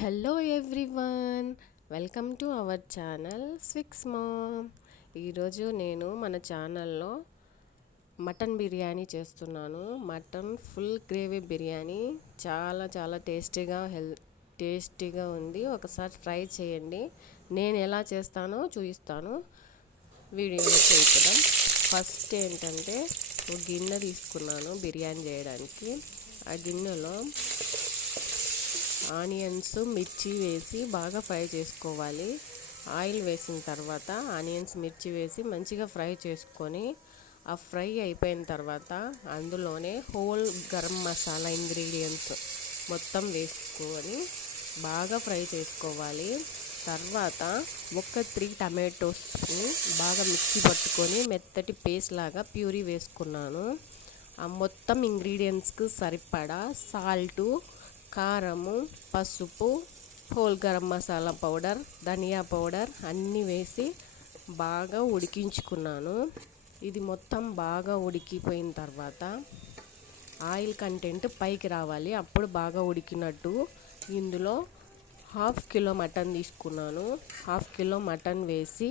Hello everyone welcome to our channel స్విక్స్ ma'am. ఈరోజు నేను మన ఛానల్లో మటన్ బిర్యానీ చేస్తున్నాను. Mutton full gravy biryani. చాలా చాలా టేస్టీగా హెల్ టేస్టీగా ఉంది. ఒకసారి ట్రై చేయండి. నేను ఎలా చేస్తానో చూపిస్తాను. వీడియోలో చూపించడం ఫస్ట్ ఏంటంటే ఒక గిన్నె తీసుకున్నాను బిర్యానీ చేయడానికి. ఆ గిన్నెలో ఆనియన్స్ మిర్చి వేసి బాగా ఫ్రై చేసుకోవాలి. ఆయిల్ వేసిన తర్వాత ఆనియన్స్ మిర్చి వేసి మంచిగా ఫ్రై చేసుకొని ఆ ఫ్రై అయిపోయిన తర్వాత అందులోనే హోల్ గరం మసాలా ఇంగ్రీడియంట్స్ మొత్తం వేసుకొని బాగా ఫ్రై చేసుకోవాలి. తర్వాత ఒక త్రీ టమాటోస్ని బాగా మిక్సీ పట్టుకొని మెత్తటి పేస్ట్ లాగా ప్యూరీ వేసుకున్నాను. ఆ మొత్తం ఇంగ్రీడియంట్స్కి సరిపడా సాల్టు కారము పసుపు హోల్ గరం మసాలా పౌడర్ ధనియా పౌడర్ అన్నీ వేసి బాగా ఉడికించుకున్నాను. ఇది మొత్తం బాగా ఉడికిపోయిన తర్వాత ఆయిల్ కంటెంట్ పైకి రావాలి. అప్పుడు బాగా ఉడికినట్టు ఇందులో హాఫ్ కిలో మటన్ తీసుకున్నాను. హాఫ్ కిలో మటన్ వేసి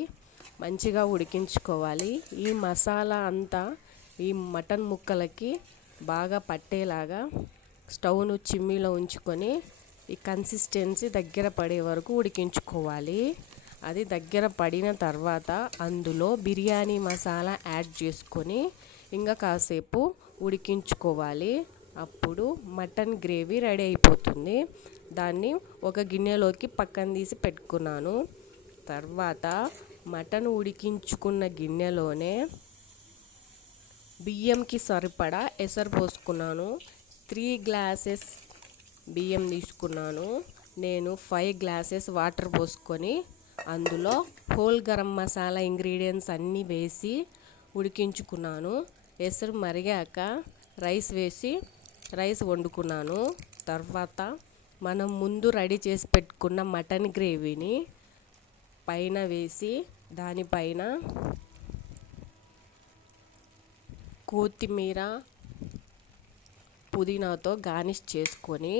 మంచిగా ఉడికించుకోవాలి. ఈ మసాలా అంతా ఈ మటన్ ముక్కలకి బాగా పట్టేలాగా స్టవ్ను చిమ్మీలో ఉంచుకొని ఈ కన్సిస్టెన్సీ దగ్గర పడే వరకు ఉడికించుకోవాలి. అది దగ్గర పడిన తర్వాత అందులో బిర్యానీ మసాలా యాడ్ చేసుకొని ఇంకా కాసేపు ఉడికించుకోవాలి. అప్పుడు మటన్ గ్రేవీ రెడీ అయిపోతుంది. దాన్ని ఒక గిన్నెలోకి పక్కన తీసి పెట్టుకున్నాను. తర్వాత మటన్ ఉడికించుకున్న గిన్నెలోనే బియ్యంకి సరిపడా ఎసరు పోసుకున్నాను. త్రీ గ్లాసెస్ బియ్యం తీసుకున్నాను. నేను ఫైవ్ గ్లాసెస్ వాటర్ పోసుకొని అందులో హోల్ గరం మసాలా ఇంగ్రీడియంట్స్ అన్నీ వేసి ఉడికించుకున్నాను. ఎసరు మరిగాక రైస్ వేసి రైస్ వండుకున్నాను. తర్వాత మనం ముందు రెడీ చేసి పెట్టుకున్న మటన్ గ్రేవీని పైన వేసి దానిపైన కొత్తిమీర పుదీనాతో గార్నిష్ చేసుకొని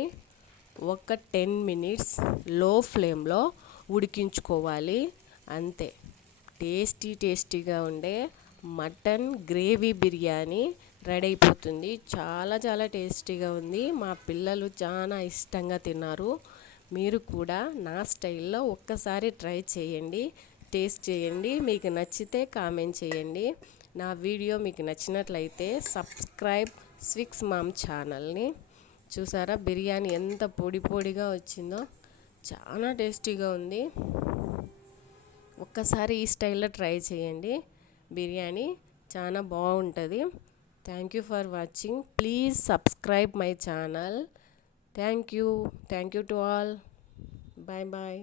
ఒక టెన్ మినిట్స్లో ఫ్లేమ్లో ఉడికించుకోవాలి. అంతే. టేస్టీ టేస్టీగా ఉండే మటన్ గ్రేవీ బిర్యానీ రెడీ అయిపోతుంది. చాలా చాలా టేస్టీగా ఉంది. మా పిల్లలు చాలా ఇష్టంగా తిన్నారు. మీరు కూడా నా స్టైల్లో ఒక్కసారి ట్రై చేయండి టేస్ట్ చేయండి. మీకు నచ్చితే కామెంట్ చేయండి. నా వీడియో మీకు నచ్చినట్లయితే సబ్స్క్రైబ్ స్విక్స్ మామ్ ఛానల్ని చూసారా? బిర్యానీ ఎంత పొడి పొడిగా వచ్చిందో చాలా టేస్టీగా ఉంది. ఒక్కసారి ఈ స్టైల్లో ట్రై చేయండి. బిర్యానీ చాలా బాగుంటుంది. Thank you for watching please subscribe my channel thank you thank you to all bye bye